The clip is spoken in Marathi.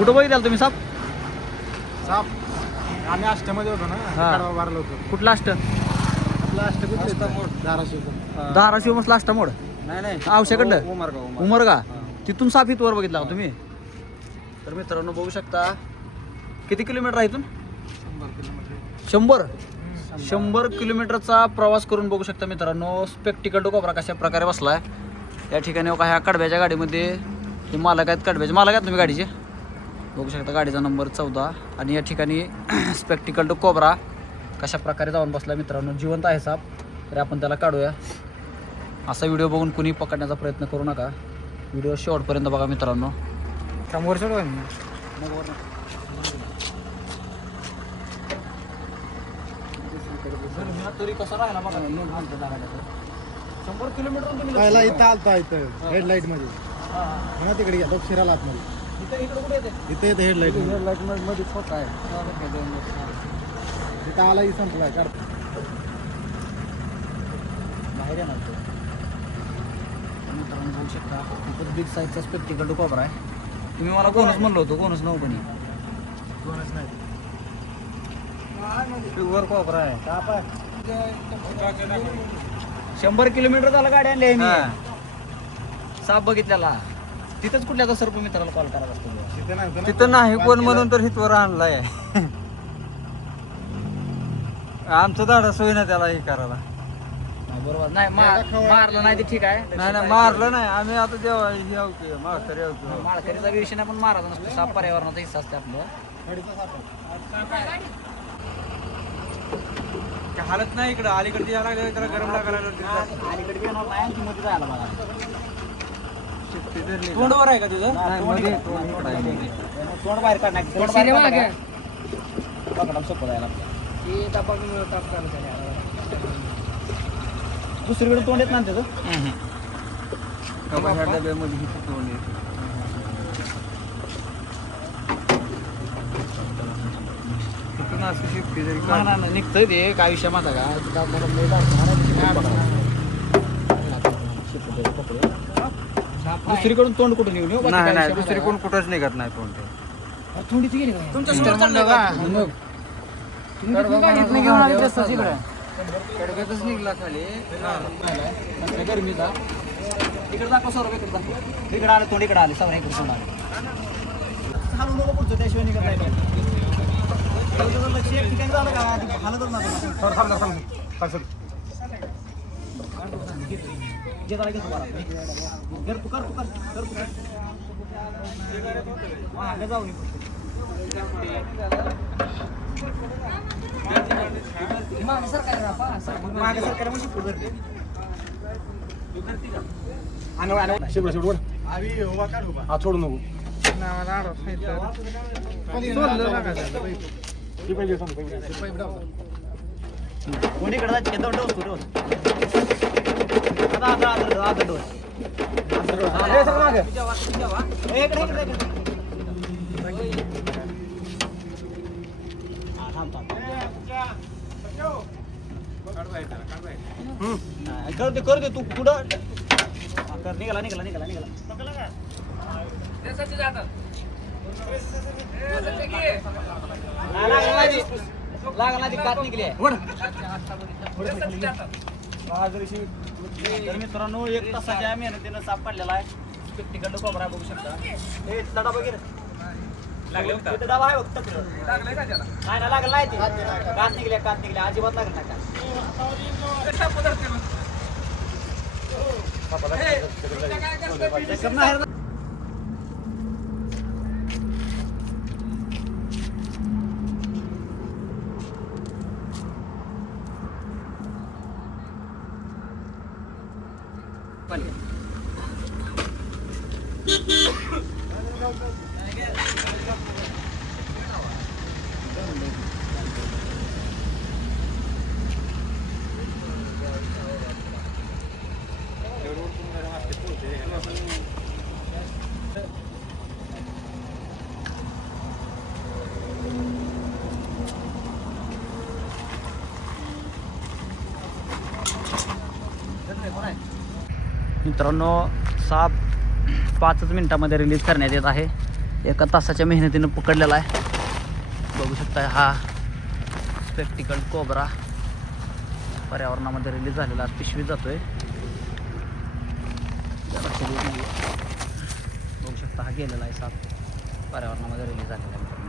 कुठं बघितलं तुम्ही साप? साप आम्ही अष्टमध्ये होतो ना, हा. कडवा मारलं होतं. कुठला अष्ट? आपला अष्ट कुठे धाराशिव. धाराशिव मसला अष्ट मोड नाही आवश्याकडं उमरगाव उमरगा. तिथून साप इथवर बघितला का तुम्ही? तर मित्रांनो बघू शकता किती किलोमीटर आहे इथून? 100 किलोमीटरचा प्रवास करून बघू शकता मित्रांनो स्पेक्टिकल कोबरा कशा प्रकारे बसलाय या ठिकाणी. ह्या कडब्याच्या गाडीमध्ये हे मालक आहेत, कडब्याचे मालक आहेत तुम्ही गाडीचे. बघू शकता गाडीचा नंबर 14 आणि या ठिकाणी स्पेक्टिकल टू कोबरा कशा प्रकारे जाऊन बसला मित्रांनो. जिवंत आहे साप, तर आपण त्याला काढूया. असा व्हिडिओ बघून कुणी पकडण्याचा प्रयत्न करू नका. व्हिडिओ शेवटपर्यंत बघा मित्रांनो. समोर सोडवा. तरी कसा राहिला बघा 100 किलोमीटर पहिला इथं आलता इथं हेडलाईट मध्ये म्हणा तिकडे गेलो फिरायला आतमध्ये. इकडे कुठे येते? इथे येते हेडलाईट मध्ये छोटा आहे. तिथं आलाही संपलाय काढतो बाहेर येणार तो. मित्रांनो बघू शकता खूपच बिग साईजचा स्पेक्टिकल टू कोबरा आहे. तुम्ही मला कोणच म्हणलो होतो, कोणच नव्हतं पण कोणच नाही. वर कोबरा आहे. 100 किलोमीटर झालं गाडी आणली आहे मी. साप बघितल्याला तिथंच कुठल्या तर सर्प मित्राला कॉल करायला असतो. तिथं नाही तिथं नाही कोण म्हणून तर हितवर आणलाय. आमचं धाडा सोय ना त्याला हे करायला. बरोबर नाही मारलं नाही ते ठीक आहे. नाही मारलं नाही आम्ही. आता देवा हे होतो म्हातारी होतो. माळकरीचा विषय नाही पण मारायचा नसतो. साप पर्यावरणाचा हिस्सा असते आपलं. हालत नाही इकडं अलीकडे यायला जरा गरम लागायला अलीकडे येणार नाही आणि ती मध्ये जायला बघा. तोंडवर आहे का तिथं? तोंड बाहेर काढण्याची पकडा सोपं जायला. दुसरीकडे तोंड येत ना त्याचं. डब्यामध्ये तोंड येतं. तिथून असं शिफ्टी जरी नाही निघतंय ते काय विषय माझा का दुसरीकडून तोंड कुठून येऊन येऊ. नाही नाही दुसरी कोण कुठंच निघत नाही तोंड ते. थोडी ती गेली तुमच्या स्टोर म्हणलं का कडब्यातच निघला खाली. गरमीचा इकडे दाखव सौरभ. इकडे दाखव. इकडे आलं तोंड. इकडे आले सवय इकडे तोंड आले. हालून नको पुढचं त्याशिवाय निघत नाही. लक्ष एक ठिकाणी झालं का हालतच नाही. जाऊ मागे सरकार म्हणजे पुढे हा सोडू नको. कोणीकडे जायचं दोन डोस डोस कर दे तू पुढं निघाला निघाला निघाला निघाला लागला ती कात निघली आहे. तर मित्रांनो 1 तासाच्या मेहनतीनं साप काढलेला आहे. स्पेक्टिकल कोबरा बघू शकता. हे डबा वगैरे लागले होता. डबा आहे फक्त लागले का त्याला? नाही लागला नाही ते. कात निघल्या अजिबात लागत नाही का. मित्रांनो साप 5 मिनिटांमध्ये रिलीज करण्यात येत आहे. एका तासाच्या मेहनतीनं पकडलेला आहे. बघू शकता हा स्पेक्टिकल कोब्रा पर्यावरणामध्ये रिलीज झालेला पिशवीत जातोय. बघू शकता हा गेलेला आहे साप पर्यावरणामध्ये रिलीज झालेला आहे.